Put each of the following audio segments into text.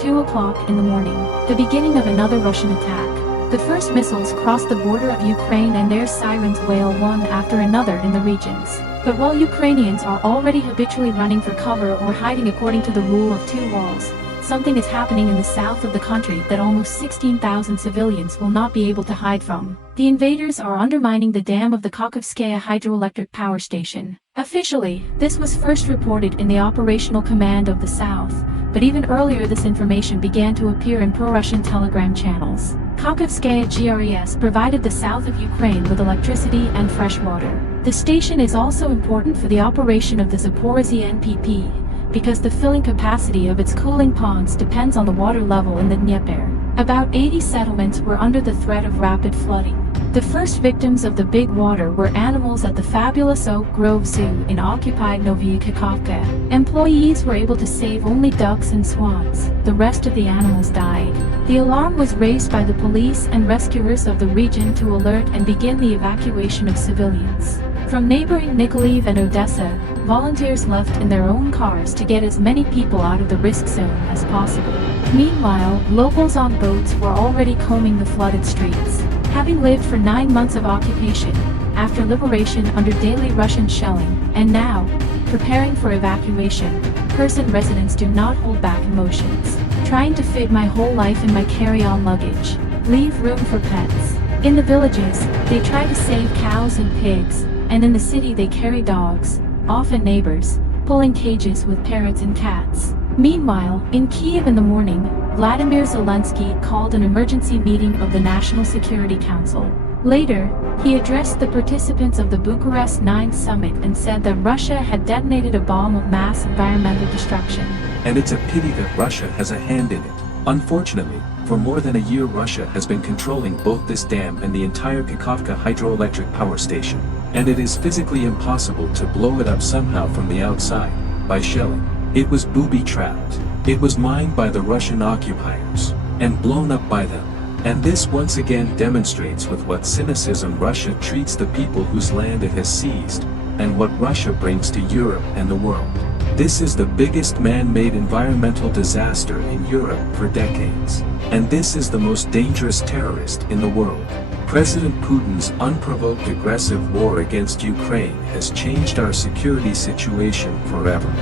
2 o'clock in the morning, the beginning of another Russian attack. The first missiles crossed the border of Ukraine and their sirens wail one after another in the regions. But while Ukrainians are already habitually running for cover or hiding according to the rule of two walls, something is happening in the south of the country that almost 16,000 civilians will not be able to hide from. The invaders are undermining the dam of the Kakhovskaya hydroelectric power station. Officially, this was first reported in the Operational Command of the South, but even earlier this information began to appear in pro-Russian telegram channels. Kakhovskaya GRES provided the south of Ukraine with electricity and fresh water. The station is also important for the operation of the Saporizi NPP, because the filling capacity of its cooling ponds depends on the water level in the Dnieper. About 80 settlements were under the threat of rapid flooding. The first victims of the big water were animals at the fabulous Oak Grove Zoo in occupied Novaya Kakhovka. Employees were able to save only ducks and swans. The rest of the animals died. The alarm was raised by the police and rescuers of the region to alert and begin the evacuation of civilians. From neighboring Nikolaev and Odessa, volunteers left in their own cars to get as many people out of the risk zone as possible. Meanwhile, locals on boats were already combing the flooded streets. Having lived for 9 months of occupation, after liberation under daily Russian shelling, and now, preparing for evacuation, Kherson residents do not hold back emotions. Trying to fit my whole life in my carry-on luggage. Leave room for pets. In the villages, they try to save cows and pigs, and in the city they carry dogs, often neighbors, pulling cages with parrots and cats. Meanwhile, in Kiev in the morning, Vladimir Zelensky called an emergency meeting of the National Security Council. Later, he addressed the participants of the Bucharest 9 summit and said that Russia had detonated a bomb of mass environmental destruction. And it's a pity that Russia has a hand in it. Unfortunately, for more than a year Russia has been controlling both this dam and the entire Kakhovka hydroelectric power station. And it is physically impossible to blow it up somehow from the outside, by shelling. It was booby-trapped. It was mined by the Russian occupiers, and blown up by them. And this once again demonstrates with what cynicism Russia treats the people whose land it has seized, and what Russia brings to Europe and the world. This is the biggest man-made environmental disaster in Europe for decades. And this is the most dangerous terrorist in the world. President Putin's unprovoked aggressive war against Ukraine has changed our security situation forever.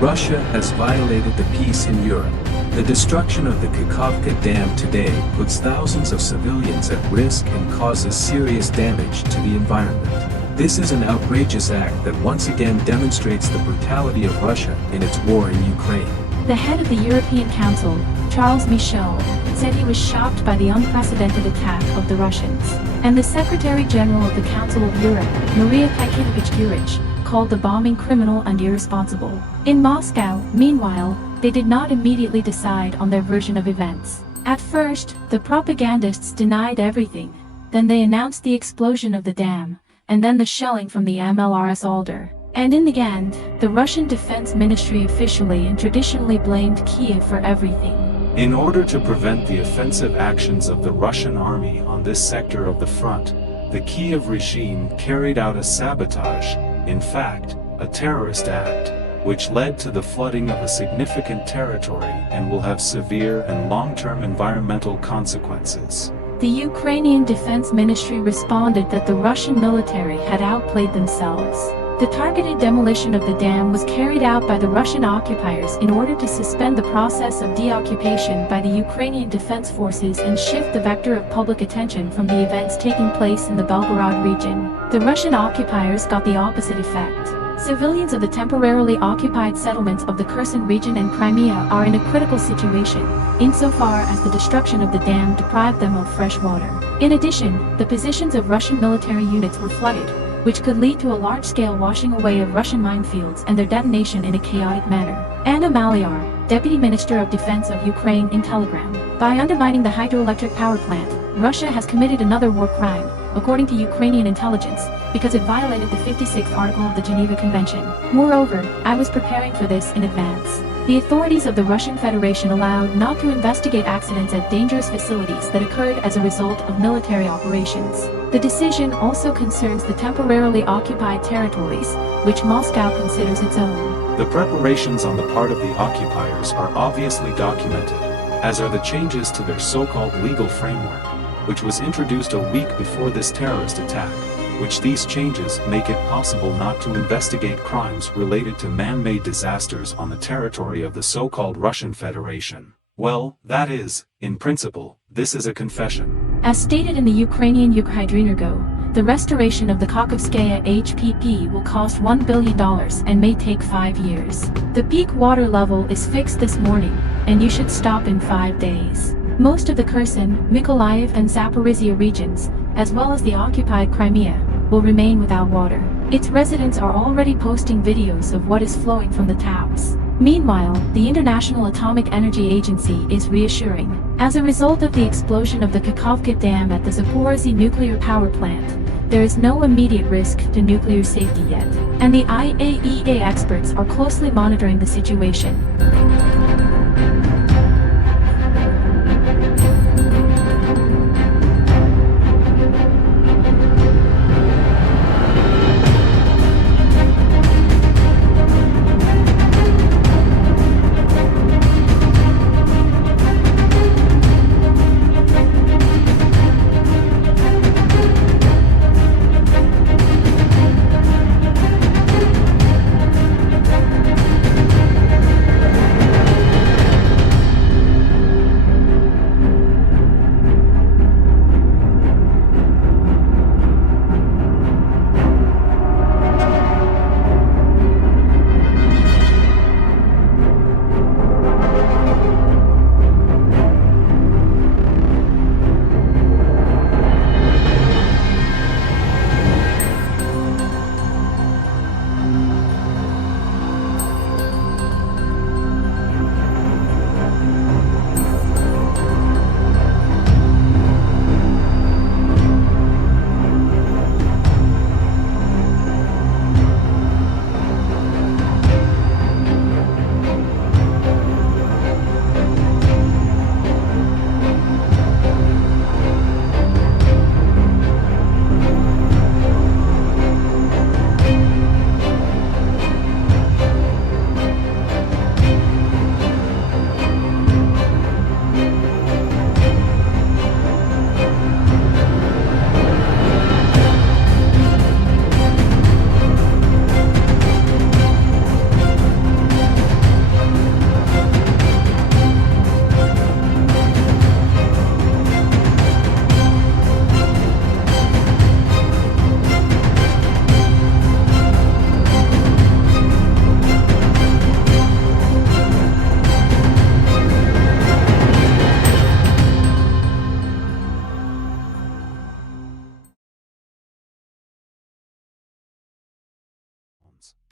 Russia has violated the peace in Europe. The destruction of the Kakhovka Dam today puts thousands of civilians at risk and causes serious damage to the environment. This is an outrageous act that once again demonstrates the brutality of Russia in its war in Ukraine. The head of the European Council, Charles Michel, said he was shocked by the unprecedented attack of the Russians. And the Secretary General of the Council of Europe, Maria Kajkinovich-Gurich, called the bombing criminal and irresponsible. In Moscow, meanwhile, they did not immediately decide on their version of events. At first, the propagandists denied everything. Then they announced the explosion of the dam, and then the shelling from the MLRS Alder. And in the end, the Russian Defense Ministry officially and traditionally blamed Kiev for everything. In order to prevent the offensive actions of the Russian army on this sector of the front, the Kiev regime carried out a sabotage, in fact, a terrorist act, which led to the flooding of a significant territory and will have severe and long-term environmental consequences. The Ukrainian Defense Ministry responded that the Russian military had outplayed themselves. The targeted demolition of the dam was carried out by the Russian occupiers in order to suspend the process of deoccupation by the Ukrainian Defense Forces and shift the vector of public attention from the events taking place in the Belgorod region. The Russian occupiers got the opposite effect. Civilians of the temporarily occupied settlements of the Kherson region and Crimea are in a critical situation, insofar as the destruction of the dam deprived them of fresh water. In addition, the positions of Russian military units were flooded, which could lead to a large-scale washing away of Russian minefields and their detonation in a chaotic manner. Anna Maliar, Deputy Minister of Defense of Ukraine in Telegram. By undermining the hydroelectric power plant, Russia has committed another war crime, according to Ukrainian intelligence, because it violated the 56th article of the Geneva Convention. Moreover, I was preparing for this in advance. The authorities of the Russian Federation allowed not to investigate accidents at dangerous facilities that occurred as a result of military operations. The decision also concerns the temporarily occupied territories, which Moscow considers its own. The preparations on the part of the occupiers are obviously documented, as are the changes to their so-called legal framework, which was introduced a week before this terrorist attack, which these changes make it possible not to investigate crimes related to man-made disasters on the territory of the so-called Russian Federation. Well, that is, in principle, this is a confession. As stated in the Ukrainian Hydroelectric, the restoration of the Kakhovskaya HPP will cost $1 billion and may take 5 years. The peak water level is fixed this morning, and you should stop in 5 days. Most of the Kherson, Mykolaiv and Zaporizi regions, as well as the occupied Crimea, will remain without water. Its residents are already posting videos of what is flowing from the taps. Meanwhile, the International Atomic Energy Agency is reassuring. As a result of the explosion of the Kakhovka Dam at the Zaporizi nuclear power plant, there is no immediate risk to nuclear safety yet, and the IAEA experts are closely monitoring the situation.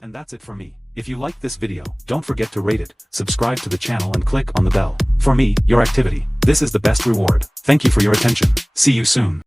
And that's it for me. If you liked this video, don't forget to rate it, subscribe to the channel and click on the bell. For me, your activity, this is the best reward. Thank you for your attention. See you soon.